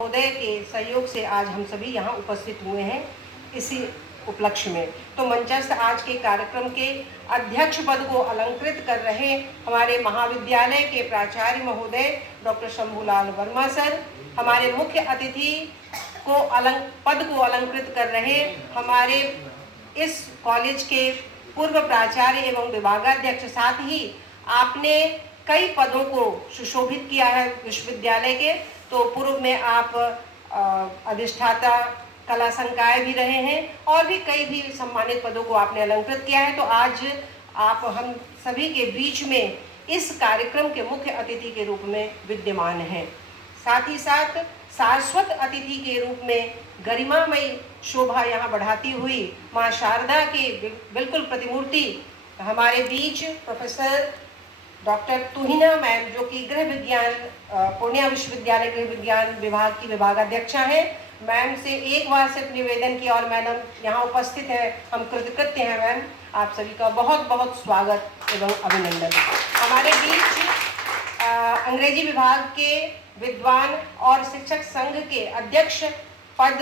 महोदय के सहयोग से आज हम सभी यहाँ उपस्थित हुए हैं इसी उपलक्ष्य में। तो मंचस्थ आज के कार्यक्रम के अध्यक्ष पद को अलंकृत कर रहे हमारे महाविद्यालय के प्राचार्य महोदय डॉक्टर शंभूलाल वर्मा सर, हमारे मुख्य अतिथि को पद को अलंकृत कर रहे हमारे इस कॉलेज के पूर्व प्राचार्य एवं विभागाध्यक्ष, साथ ही आपने कई पदों को सुशोभित किया है विश्वविद्यालय के। तो पूर्व में आप अधिष्ठाता कला संकाय भी रहे हैं और भी कई भी सम्मानित पदों को आपने अलंकृत किया है। तो आज आप हम सभी के बीच में इस कार्यक्रम के मुख्य अतिथि के रूप में विद्यमान हैं। साथ ही साथ शाश्वत अतिथि के रूप में गरिमामयी शोभा यहाँ बढ़ाती हुई माँ शारदा की बिल्कुल प्रतिमूर्ति हमारे बीच प्रोफेसर डॉक्टर तुहिना मैम, जो कि गृह विज्ञान पूर्णिया विश्वविद्यालय गृह विज्ञान विभाग की विभागाध्यक्षा हैं। मैम से एक बार सिर्फ निवेदन किया और मैडम यहाँ उपस्थित है, हम कृतज्ञ हैं मैम। आप सभी का बहुत बहुत स्वागत एवं अभिनंदन। हमारे बीच अंग्रेजी विभाग के विद्वान और शिक्षक संघ के अध्यक्ष पद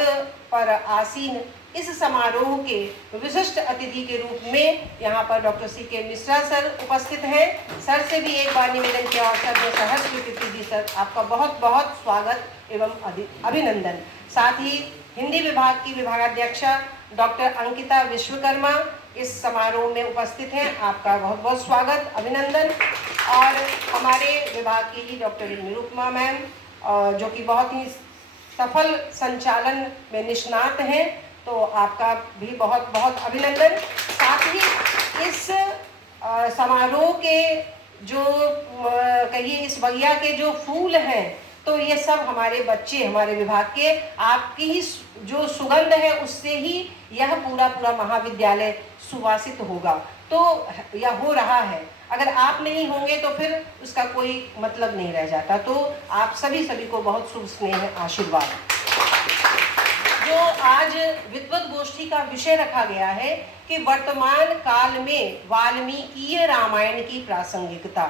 पर आसीन इस समारोह के विशिष्ट अतिथि के रूप में यहाँ पर डॉक्टर C.K. मिश्रा सर उपस्थित हैं। सर से भी एक बार निवेदन किया और सर ने सहर्ष स्वीकृति दी। सर आपका बहुत बहुत स्वागत एवं अभिनंदन। साथ ही हिंदी विभाग की विभागाध्यक्षा डॉक्टर अंकिता विश्वकर्मा इस समारोह में उपस्थित हैं, आपका बहुत बहुत स्वागत अभिनंदन। और हमारे विभाग की ही डॉक्टर निरुपमा मैम, जो कि बहुत ही सफल संचालन में निष्णात हैं, तो आपका भी बहुत बहुत अभिनंदन। साथ ही इस समारोह के जो कहिए इस बगिया के जो फूल हैं, तो ये सब हमारे बच्चे, हमारे विभाग के, आपकी ही जो सुगंध है उससे ही यह पूरा महाविद्यालय सुवासित होगा। तो यह हो रहा है, अगर आप नहीं होंगे तो फिर उसका कोई मतलब नहीं रह जाता। तो आप सभी को बहुत शुभ स्नेह आशीर्वाद। जो आज विद्वत गोष्ठी का विषय रखा गया है कि वर्तमान काल में वाल्मीकीय रामायण की प्रासंगिकता,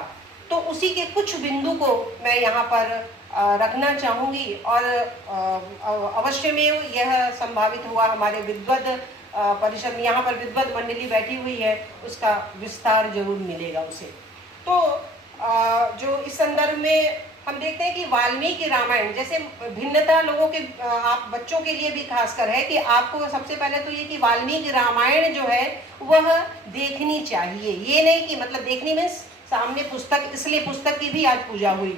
तो उसी के कुछ बिंदु को मैं यहाँ पर रखना चाहूँगी। और अवश्य में यह संभावित हुआ हमारे विद्वत परिषद में, यहाँ पर विद्वत मंडली बैठी हुई है, उसका विस्तार जरूर मिलेगा उसे। तो जो इस संदर्भ में हम देखते हैं कि वाल्मीकि रामायण जैसे भिन्नता लोगों के, आप बच्चों के लिए भी खासकर है कि आपको सबसे पहले तो ये कि वाल्मीकि रामायण जो है वह देखनी चाहिए। ये नहीं कि मतलब देखनी में सामने पुस्तक, इसलिए पुस्तक की भी आज पूजा हुई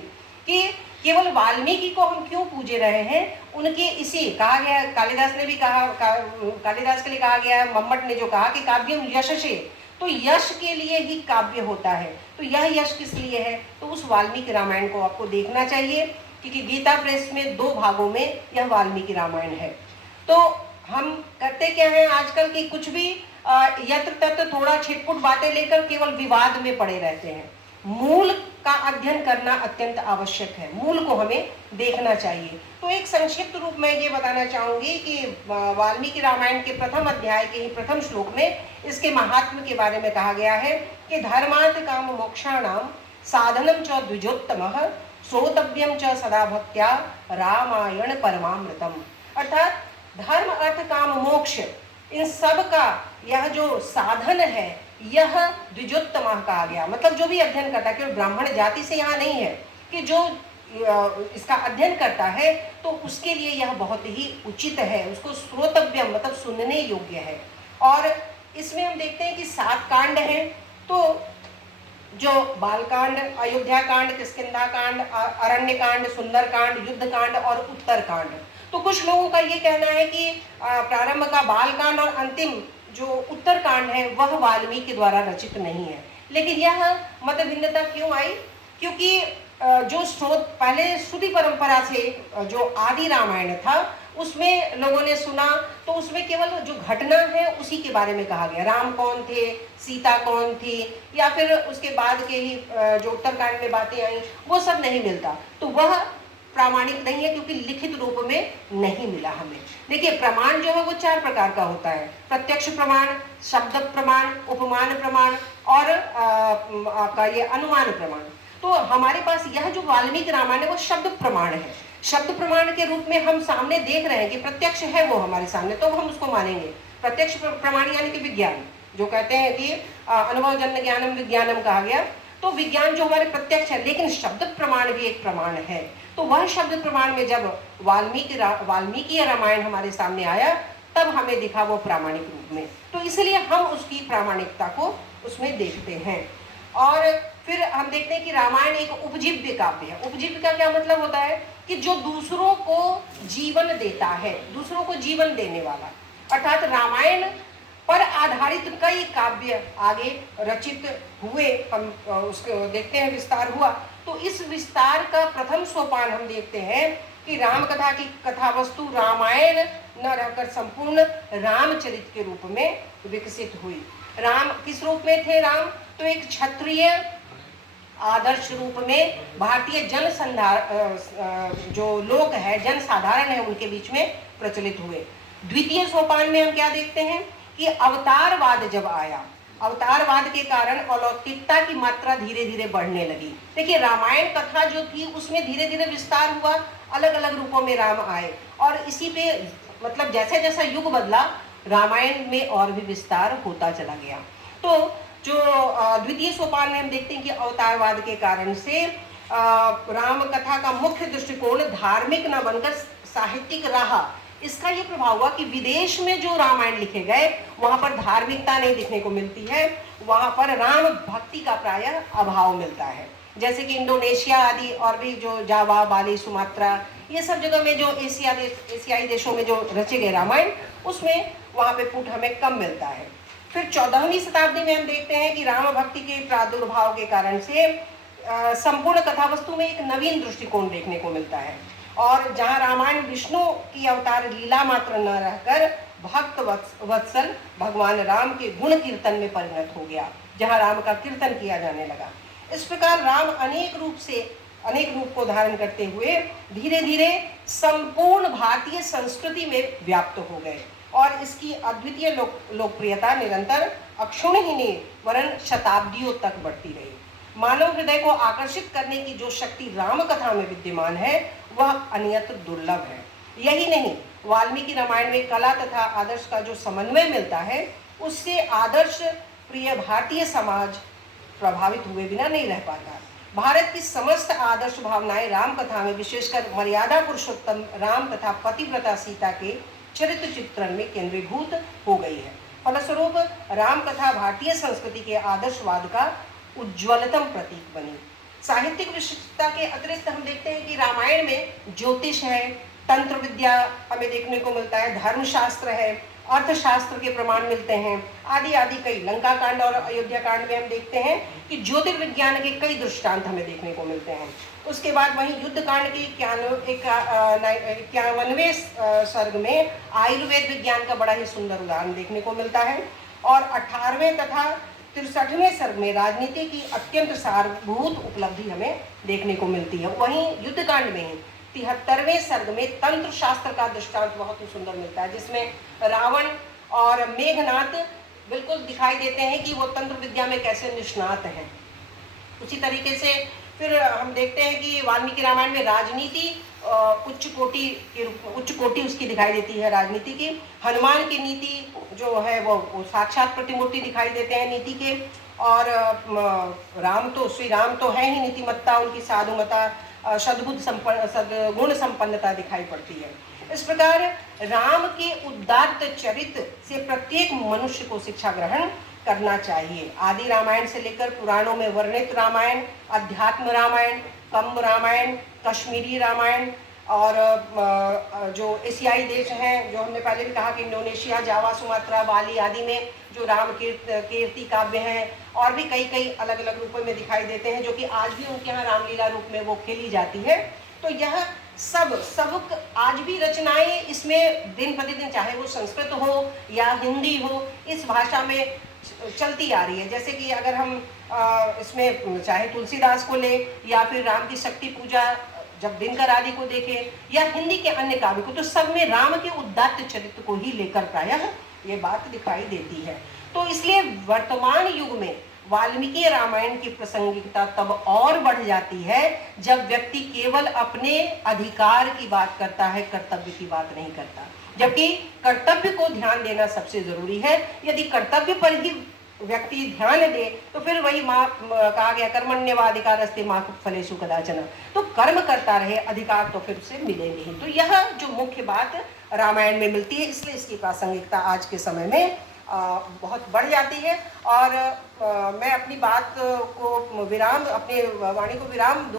कि केवल वाल्मीकि को हम क्यों पूजे रहे हैं, उनके इसी कहा गया, कालिदास ने भी कहा, कालिदास के लिए कहा गया है, मम्मट ने जो कहा कि काव्यम यशसे, तो यश के लिए ही काव्य होता है। तो यह यश किस लिए है, तो उस वाल्मीकि रामायण को आपको देखना चाहिए, क्योंकि गीता प्रेस में 2 भागों में यह वाल्मीकि रामायण है। तो हम करते क्या हैं आजकल की कुछ भी यत्र तत्र थोड़ा छिटपुट बातें लेकर केवल विवाद में पड़े रहते हैं। मूल का अध्ययन करना अत्यंत आवश्यक है, मूल को हमें देखना चाहिए। तो एक संक्षिप्त रूप में ये बताना चाहूंगी कि वाल्मीकि रामायण के प्रथम अध्याय के ही प्रथम श्लोक में इसके महात्म्य के बारे में कहा गया है कि धर्मार्थ काम मोक्षाणाम साधनम च द्विजोत्तमः श्रोतव्यम च सदा भक्त्या रामायण परमामृतम। अर्थात धर्म अर्थ काम मोक्ष, इन सब का यह जो साधन है यह द्विजोत्तम कहा गया। मतलब जो भी अध्ययन करता है, केवल ब्राह्मण जाति से यहाँ नहीं है कि जो इसका अध्ययन करता है तो उसके लिए यह बहुत ही उचित है, उसको श्रोतव्यम मतलब सुनने योग्य है। और इसमें हम देखते हैं कि 7 कांड हैं। तो जो बालकांड, अयोध्या कांड, किष्किंधा कांड, अरण्य कांड, सुंदर कांड, युद्ध कांड और उत्तर कांड। तो कुछ लोगों का ये कहना है कि प्रारंभ का बालकांड और अंतिम जो उत्तर कांड है वह वाल्मीकि द्वारा रचित नहीं है। लेकिन यह मत भिन्नता क्यों आई, क्योंकि जो स्रोत पहले श्रुति परंपरा से जो आदि रामायण था उसमें लोगों ने सुना, तो उसमें केवल जो घटना है उसी के बारे में कहा गया, राम कौन थे, सीता कौन थी, या फिर उसके बाद के ही जो उत्तरकांड में बातें आई वो सब नहीं मिलता। तो वह प्रामाणिक नहीं है, क्योंकि लिखित रूप में नहीं मिला हमें। देखिए प्रमाण जो है वो 4 प्रकार का होता है, प्रत्यक्ष प्रमाण, शब्द प्रमाण, उपमान प्रमाण और आपका ये अनुमान प्रमाण। तो हमारे पास यह जो वाल्मीकि रामायण है वो शब्द प्रमाण है। शब्द प्रमाण के रूप में हम सामने देख रहे हैं कि प्रत्यक्ष है वो हमारे सामने, तो हम उसको मानेंगे। प्रत्यक्ष प्रमाण यानी कि विज्ञान, जो कहते हैं कि अनुभवजन्य ज्ञानम विज्ञानम कहा गया, तो विज्ञान जो हमारे प्रत्यक्ष है, लेकिन शब्द प्रमाण भी एक प्रमाण है। तो वह शब्द प्रमाण में जब वाल्मीकि रामायण हमारे सामने आया, तब हमें दिखा वो प्रामाणिक रूप में, तो इसलिए हम उसकी प्रामाणिकता को उसमें देखते हैं। और फिर हम देखते हैं कि रामायण एक उपजीव्य काव्य है। उपजीव्य का क्या मतलब होता है कि जो दूसरों को जीवन देता है, दूसरों को जीवन देने वाला, अर्थात रामायण पर आधारित कई काव्य आगे रचित हुए, हम उसको देखते हैं, विस्तार हुआ। तो इस विस्तार का प्रथम सोपान हम देखते हैं कि राम कथा की कथा वस्तु रामायण न रहकर संपूर्ण रामचरित के रूप में विकसित हुई। राम किस रूप में थे? राम तो एक क्षत्रिय आदर्श रूप में भारतीय जो लोक है, जन साधारण है, उनके बीच में प्रचलित हुए। द्वितीय सोपान में हम क्या देखते हैं कि अवतारवाद जब आया, अवतारवाद के कारण अलौकिकता की मात्रा धीरे धीरे बढ़ने लगी। देखिए, रामायण कथा जो थी उसमें धीरे धीरे विस्तार हुआ, अलग अलग रूपों में राम आए, और इसी पे मतलब जैसे जैसा युग बदला, रामायण में और भी विस्तार होता चला गया। तो जो द्वितीय सोपान में हम देखते हैं कि अवतारवाद के कारण से राम कथा का मुख्य दृष्टिकोण धार्मिक न बनकर साहित्यिक रहा। इसका ये प्रभाव हुआ कि विदेश में जो रामायण लिखे गए, वहां पर धार्मिकता नहीं दिखने को मिलती है, वहां पर राम भक्ति का प्रायः अभाव मिलता है। जैसे कि इंडोनेशिया आदि और भी जो जावा, बाली, सुमात्रा, ये सब जगह में जो एशियाई देशों में जो रचे गए रामायण, उसमें वहाँ पे पुट हमें कम मिलता है। फिर 14वीं शताब्दी में हम देखते हैं कि राम भक्ति के प्रादुर्भाव के कारण से संपूर्ण कथा वस्तु में एक नवीन दृष्टिकोण देखने को मिलता है, और जहाँ रामायण विष्णु की अवतार लीला मात्र न रहकर भक्त वत्सल भगवान राम के गुण कीर्तन में परिणत हो गया, जहाँ राम का कीर्तन किया जाने लगा। इस प्रकार राम अनेक रूप को धारण करते हुए धीरे धीरे संपूर्ण भारतीय संस्कृति में व्याप्त हो गए, और इसकी अद्वितीय लोकप्रियता निरंतर अक्षुण्ण वरन शताब्दियों तक बढ़ती रही। मानव हृदय को आकर्षित करने की जो शक्ति राम कथा में विद्यमान है, वह अनियत दुर्लभ है। यही नहीं, वाल्मीकि रामायण में कला तथा आदर्श का जो समन्वय मिलता है, उससे आदर्श प्रिय भारतीय समाज प्रभावित हुए बिना नहीं रह पाता। भारत की समस्त आदर्श भावनाएं राम कथा में, विशेषकर मर्यादा पुरुषोत्तम राम तथा पतिव्रता सीता के चरित्र चित्रण में केंद्रीभूत हो गई है। फलस्वरूप राम कथा भारतीय संस्कृति के आदर्शवाद का उज्ज्वलतम प्रतीक बनी। साहित्यिक विशिष्टता के अतिरिक्त हम देखते हैं कि रामायण में ज्योतिष है, तंत्र विद्या हमें देखने को मिलता है, धर्मशास्त्र है, अर्थशास्त्र के प्रमाण मिलते हैं, आदि आदि कई। लंका कांड और अयोध्या कांड में हम देखते हैं कि ज्योतिर्विज्ञान के कई दृष्टांत हमें देखने को मिलते हैं। उसके बाद वहीं युद्ध कांड के 51वें सर्ग में आयुर्वेद विज्ञान का बड़ा ही सुंदर उदाहरण देखने को मिलता है, और 18वें तथा 63वें सर्ग में राजनीति की अत्यंत सारभूत उपलब्धि हमें देखने को मिलती है। वहीं युद्ध कांड में 73वें सर्ग में तंत्र शास्त्र का दृष्टांत बहुत ही सुंदर मिलता है, जिसमें रावण और मेघनाथ बिल्कुल दिखाई देते हैं कि वो तंत्र विद्या में कैसे निष्णात हैं। उसी तरीके से फिर हम देखते हैं कि वाल्मीकि रामायण में राजनीति उच्च कोटि उसकी दिखाई देती है राजनीति की। हनुमान की नीति जो है वो साक्षात प्रतिमूर्ति दिखाई देते हैं नीति के, और श्री राम तो है ही नीतिमत्ता, उनकी साधुमता, सद्गुण संपन्नता दिखाई पड़ती है। इस प्रकार राम के उदात्त चरित्र से प्रत्येक मनुष्य को शिक्षा ग्रहण करना चाहिए। आदि रामायण से लेकर पुराणों में वर्णित रामायण, अध्यात्म रामायण, कम्ब रामायण, कश्मीरी रामायण, और जो एशियाई देश हैं, जो हमने पहले भी कहा कि इंडोनेशिया, जावा, सुमात्रा, बाली आदि में जो राम कीर्ति काव्य हैं, और भी कई अलग अलग रूपों में दिखाई देते हैं, जो कि आज भी उनके यहाँ रामलीला रूप में वो खेली जाती है। तो यह सब आज भी रचनाएं इसमें दिन प्रतिदिन, चाहे वो संस्कृत हो या हिंदी हो, इस भाषा में चलती आ रही है। जैसे कि अगर हम इसमें चाहे तुलसीदास को ले, या फिर राम की शक्ति पूजा जब दिनकर आदि को देखें, या हिंदी के अन्य काव्य को, तो सब में राम के उदात्त चरित्र को ही लेकर प्रायः ये बात दिखाई देती है। तो इसलिए वर्तमान युग में वाल्मीकि रामायण की प्रासंगिकता तब और बढ़ जाती है जब व्यक्ति केवल अपने अधिकार की बात करता है, कर्तव्य की बात नहीं करता। जबकि कर्तव्य को ध्यान देना सबसे जरूरी है। यदि कर्तव्य पर ही व्यक्ति ध्यान दे तो फिर वही माँ कहा गया कर्मण्येवाधिकारस्ते मा फलेषु कदाचन, तो कर्म करता रहे, अधिकार तो फिर उसे मिले नहीं। तो यह जो मुख्य बात रामायण में मिलती है, इसलिए इसकी प्रासंगिकता आज के समय में बहुत बढ़ जाती है। और मैं अपनी बात को विराम, अपने वाणी को विराम